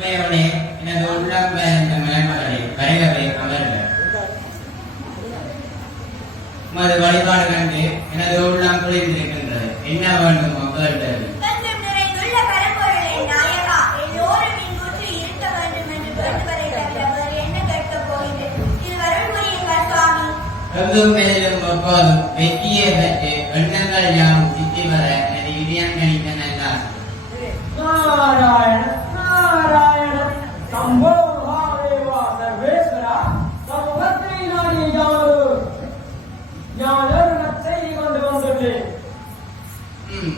உண்மையோடே எனது உள்ளம் பெயர்ந்த மலைமகளே வருகவே அமர்க. உமது வழிபாடு கண்டு எனது உள்ளம் குளிர்ந்திருக்கின்றது. என்ன வேண்டுமோ சுவாமி. எங்கும் மேலும் எப்போதும் வெற்றியை பெற்று எண்ணங்கள் யாவும் சித்தி வர எனது இதயம் கணிக்க நல்லார்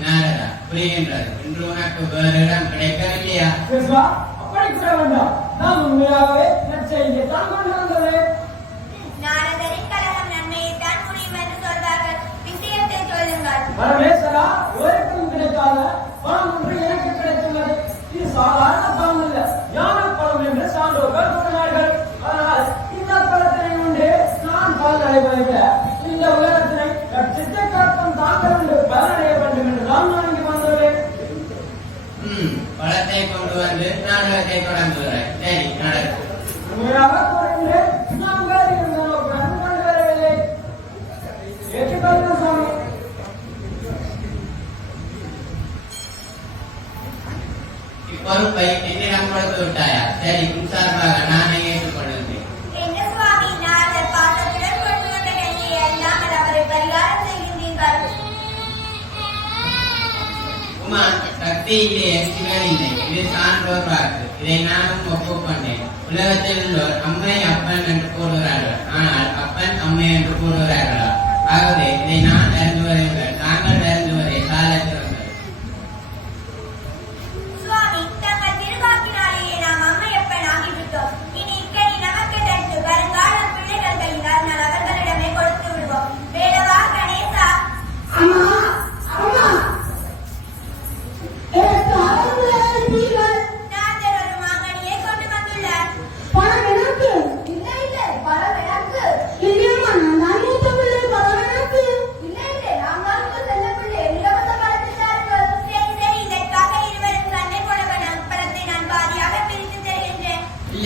நாரதா புரிகின்றது இன்று உனக்கு வேறு இடம் கிடைக்கவில்லையா? அப்படி கூட வேண்டாம். நான் உண்மையாகவே நற்செய்தியை தான் கொண்டு வந்துள்ளேன் நாரதரின் கலகம் நன்மையைத்தான் முடியும் என்று சொல்வார்கள். விஷயத்தை சொல்லுங்கள். பரமேஸ்வரா ஒருக்கும் கிடைக்காத பணம் ஒன்று எனக்கு கிடைத்துள்ளது. இது சாதாரண பணம் அல்ல. ஞான பணம் என்று சான்றோர்கள் கூறினார்கள். அதனால் இந்த பணத்தினை உண்டு நான் பலனடைய விட வந்து நாடகத்தை தொடங்குகிறேன் சரி நடக்கும் உண்மையாக கூறுகின்றேன் நான் வேறு இருந்த நோக்கம் கொண்டு சக்தி இல்லை சிவன் இல்லை இது சான்றோர் வாக்கு இதை நானும் ஒப்புக்கொண்டேன் உலகத்தில் உள்ளோர் அம்மை அப்பன் என்று கூறுகிறார்கள் ஆனால் அப்பன் அம்மை என்று கூறுகிறார்களா ஆகவே இதை நான் அறிந்து வருகிறேன்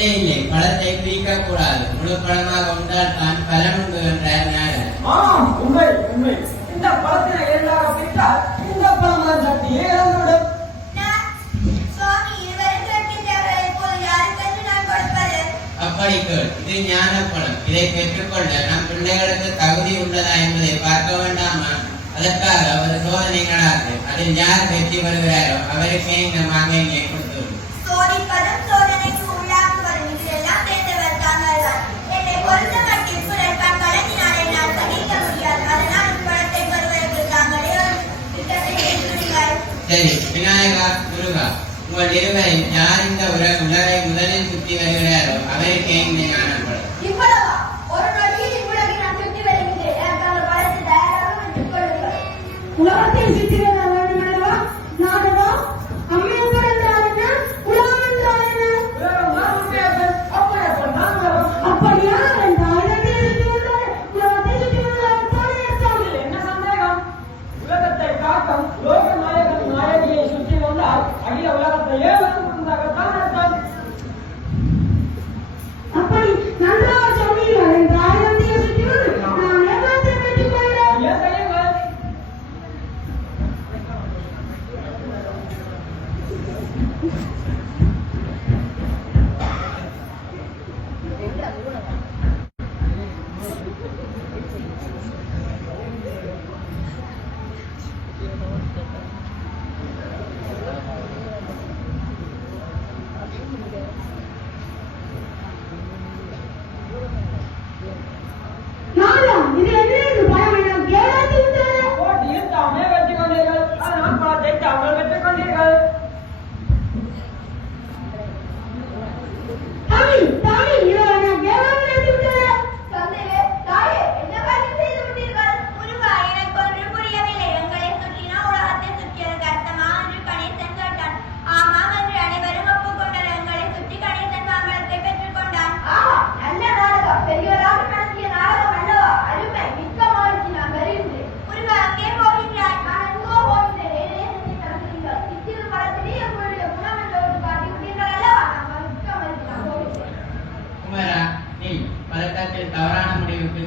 இல்லை இல்லை பழத்தை பிரிக்க கூடாது முழு பழமாக உண்டால் தான் பலன் உண்டு என்றார் ஆம் உண்மை உண்மை இந்த பழத்தினை இரண்டாக பிரித்தால் இந்த பழம் சக்தியை இழந்துவிடும் அப்படி கேள் இது ஞான பழம் இதை பெற்றுக்கொள்ள நம் பிள்ளைகளுக்கு தகுதி உள்ளதா என்பதை பார்க்க வேண்டாமா அதற்காக ஒரு சோதனை நடாது அதில் யார் வெற்றி வருகிறாரோ அவருக்கே இந்த மாங்காயை சரி விநாயகா முருகா உங்கள் இருவரை யார் இந்த உலக உலகை முதலில் சுற்றி வருகிறாரோ அவருக்கே இந்த ஞானம் உலகத்தில் சுற்றி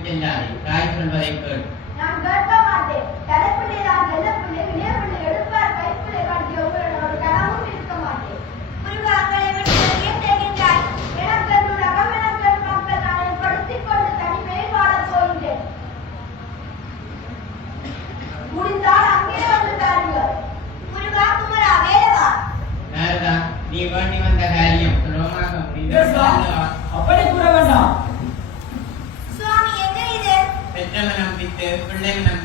त्यांच्या आहे काय करणार एक गट name and